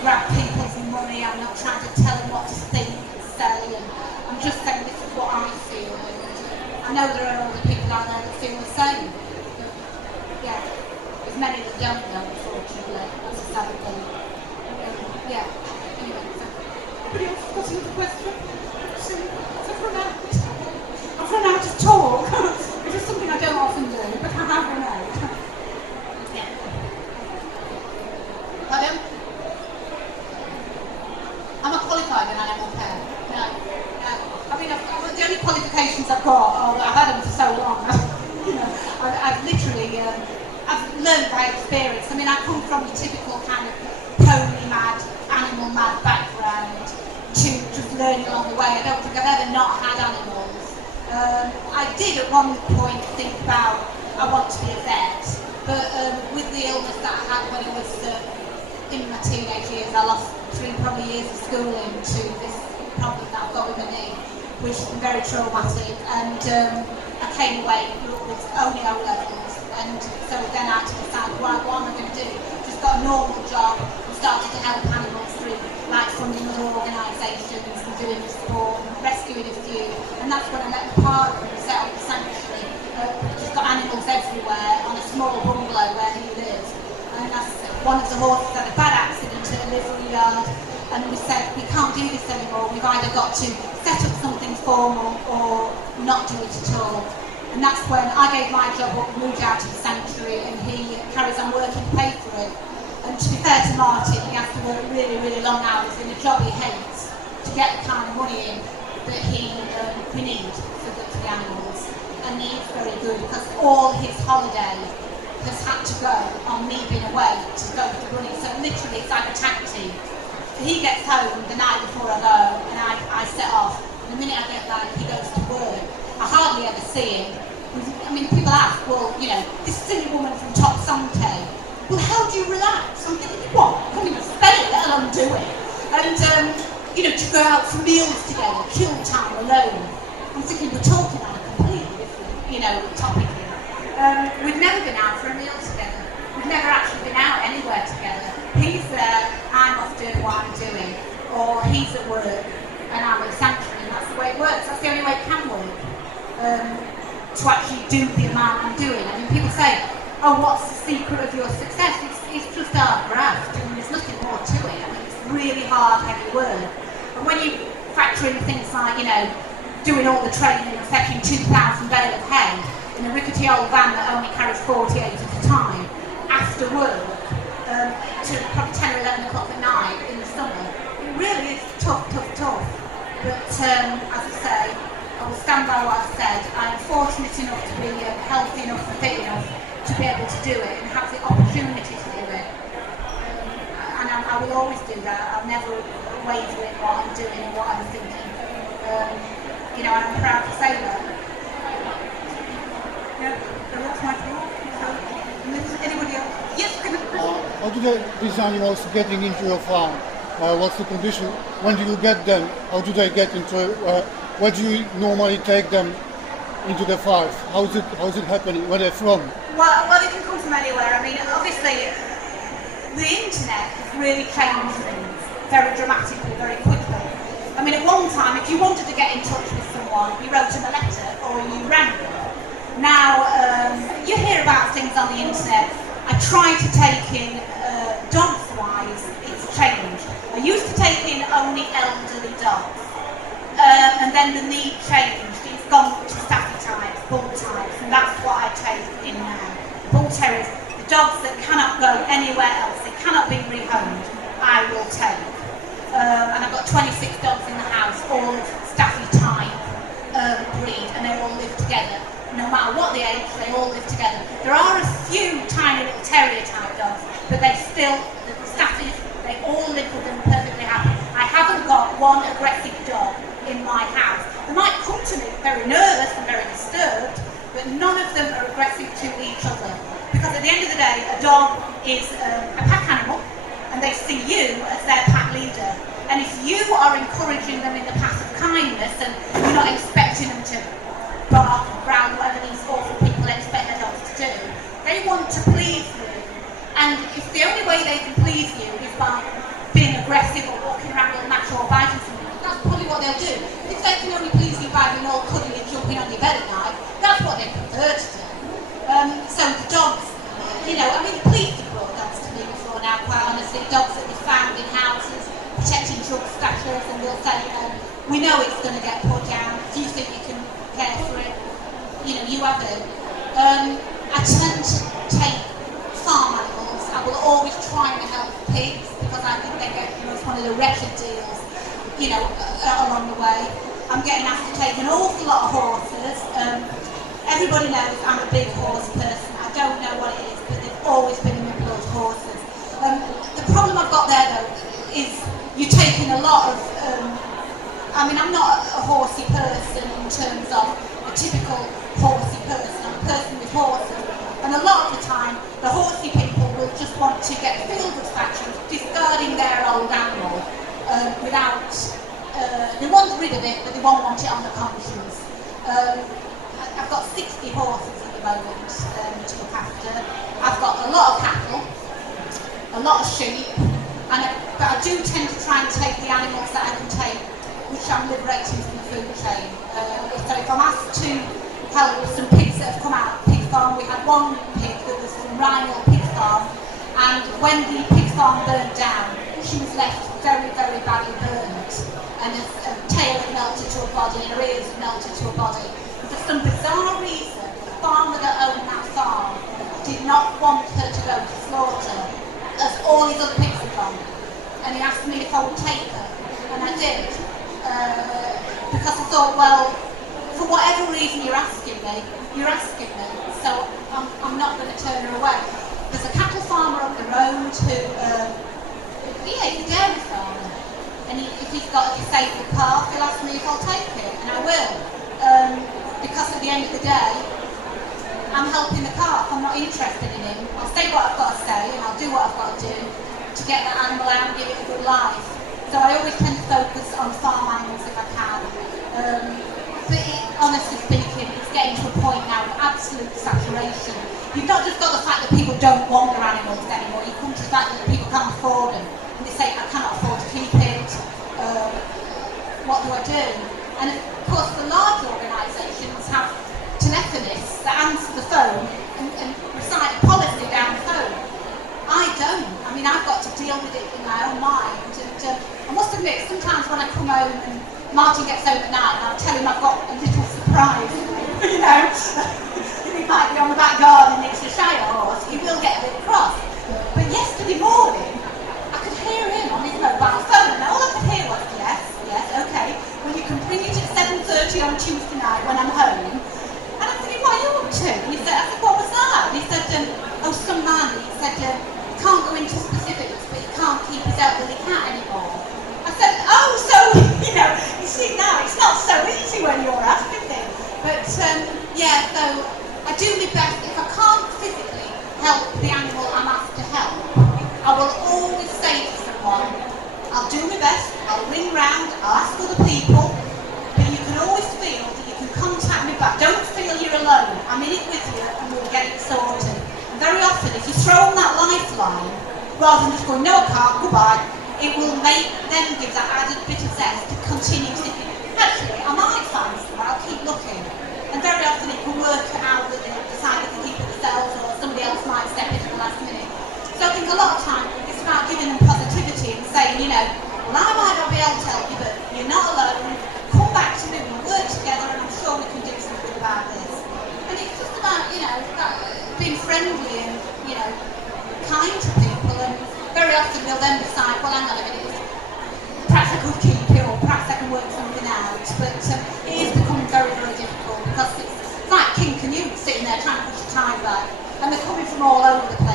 grab people's money. I'm not trying to tell them what to think and say. And I'm just saying this is what I feel. And I know there are other people out there that feel the same. But, yeah, there's many that don't know, unfortunately. That's a sad thing. Yeah. Anyway, so anybody else got another question? I've run out of talk, which is something I don't often do, but I have run out. Yeah. Pardon? I'm a qualified in animal care. No. I mean, the only qualifications I've got, I've had them for so long. I've literally, I've learned by experience. I mean, I come from the typical kind of pony mad, animal mad background to just learning along the way. I don't think I've ever not had animals. I did at one point think about I want to be a vet, but with the illness that I had when I was in my teenage years, I lost 3 probably years of schooling to this problem that I've got with my knee, which has been very traumatic, and I came away with only O levels, and so then I had to decide what am I going to do. Just got a normal job and started to help animals through like funding other organisations and doing sport and rescuing a few, and that's when I met my partner and set up the sanctuary. Just got animals everywhere on a small bungalow where he lives, and that's one of the horses had a bad accident at a livery yard, and we said we can't do this anymore, we've either got to set up something formal or not do it at all. And that's when I gave my job up, moved out to the sanctuary, and he carries on working, paid for it. And to be fair to Martin, he has to work really, really long hours in a job he hates to get the kind of money in that we need for the animals. And he's very good because all his holiday has had to go on me being away to go for the running. So literally it's like a tag team. He gets home the night before I go and I set off. And the minute I get back, he goes to work. I hardly ever see him. I mean, people ask, well, you know, this silly woman from Top Sante, well, how do you relax? I'm thinking, what? I can't even spell it, let alone do it. And, you know, to go out for meals together, kill time alone. I'm thinking we're talking on a completely different, you know, topic here. We've never been out for a meal together. We've never actually been out anywhere together. He's there, I'm off doing what I'm doing. Or he's at work, and I'm at sanctuary, and that's the way it works. That's the only way it can work. To actually do the amount I'm doing. I mean, people say, oh, what's the secret of your success? It's just our graft. I mean, there's nothing more to it. I mean, it's really hard, heavy work. And when you factor in things like, you know, doing all the training and fetching 2,000 bale of hay in a rickety old van that only carries 48 at a time, after work, to probably 10 or 11 o'clock at night in the summer, it really is tough. But as I say, I will stand by what I've said. I'm fortunate enough to be healthy enough and fit enough to be able to do it and have the opportunity to do it. And I will always do that. I'll never waver in what I'm doing and what I'm thinking. You know, and I'm proud to say that. Yeah, so that's my thing. Anybody else? Yes, how do these animals getting into your farm? What's the condition? When do you get them? How do they get into? Where do you normally take them into the farm? How's it happening? Where they're from? Well, they can come from anywhere. I mean, obviously, the internet has really changed things very dramatically, very quickly. I mean, at one time, if you wanted to get in touch with someone, you wrote them a letter or you rang them. Now, you hear about things on the internet. I try to take in, dogs-wise, it's changed. I used to take in only elderly dogs, and then the need changed. It's gone to staffy types, bull types, and that's what I take in now. Bull terriers, the dogs that cannot go anywhere else, they cannot be rehomed, I will take. And I've got 26 dogs in the house, all staffy type breed, and they all live together. No matter what the age, they all live together. There are a few tiny little terrier type dogs, but they still, the staffies, they all live with them perfectly happy. I haven't got one aggressive dog in my house. They might come to me very nervous and very disturbed, but none of them are aggressive to each other. Because at the end of the day, a dog is a pack animal, and they see you as their pack leader. And if you are encouraging them in the path of kindness, and you're not expecting them to bark and growl, whatever these awful people expect their dogs to do, they want to please you. And if the only way they can please you is by being obviously dogs that we found in houses, protecting drug stashers, and we'll say, we know it's going to get put down. Do you think you can care for it? You have it. I tend to take farm animals. I will always try and help pigs because I think they get it's one of the wretched deals, along the way. I'm getting asked to take an awful lot of horses. Everybody knows I'm a big horse person. I don't know what it is, but they've always been in my blood, horses. The problem I've got there though is you're taking a lot of, I'm not a horsey person in terms of a typical horsey person. I'm a person with horses. And a lot of the time, the horsey people will just want to get feel-good factions, discarding their old animal without, they want rid of it, but they won't want it on the conscience. I've got 60 horses at the moment to look after. I've got a lot of cattle, a lot of sheep, but I do tend to try and take the animals that I can take, which I'm liberating from the food chain. So if I'm asked to help some pigs that have come out of the pig farm, we had one pig that was from Rhinal Pig Farm, and when the pig farm burned down, she was left very, very badly burnt, and her tail had melted to her body, and her ears had melted to her body. For some bizarre reason, the farmer that owned that farm did not want her to go to slaughter, as all his other pigs had gone. And he asked me if I would take her, and I did. Because I thought, well, for whatever reason you're asking me, so I'm not going to turn her away. There's a cattle farmer up the road who, he's a dairy farmer, and if he's got a disabled calf, he'll ask me if I'll take it, and I will. Because at the end of the day, I'm helping the calf, I'm not interested in him. I'll say what I've got to say, and I'll do what I've got to do to get that animal out and give it a good life. So I always tend to focus on farm animals if I can. But honestly speaking, it's getting to a point now of absolute saturation. You've not just got the fact that people don't want their animals anymore, you come to the fact that people can't afford them. And they say, I cannot afford to keep it, what do I do? And of course the large organisations have telephonists that answer the phone and recite a policy down the phone. I don't. I've got to deal with it in my own mind. And I must admit, sometimes when I come home and Martin gets home at night and I'll tell him I've got a little surprise, he might be on the back garden next to Shire horse, he will get a bit cross. But yesterday morning, I could hear him on his mobile phone, and all I could hear was, yes, okay, well you can bring it at 7:30 on Tuesday night when I'm home. And I'm thinking, what are you up to? And I said, what was that? And he said, some man, he said, can't go into specifics, but he can't keep his elderly cat anymore. I said, you see now, it's not so easy when you're asking things. But so I do my best. If I can't physically help the animal I'm asked to help, I will always say to someone, I'll do my best, I'll ring round, I'll ask other people, but you can always feel that you can contact me back. Don't feel you're alone. I'm in it with you and we'll get it sorted. And very often, if you throw on that lifeline, rather than just going, no I can't, goodbye, it will make them give that added bit of zest to continue thinking, actually, I might find somewhere, I'll keep looking. And very often it can work out that they decide to keep it themselves or somebody else might step in at the last minute. So I think a lot of time it's about giving them positivity and saying, well, I might not be able to help you, but you're not alone. Come back to me, we'll work together, and I'm sure we can do something about this. And it's just about, being friendly and, kind to people. And very often they'll then decide, well, hang on a minute, perhaps I could keep it, or perhaps I can work something out. But it is becoming very, very difficult because it's like King Canute sitting there trying to push the tide back, and they're coming from all over the place.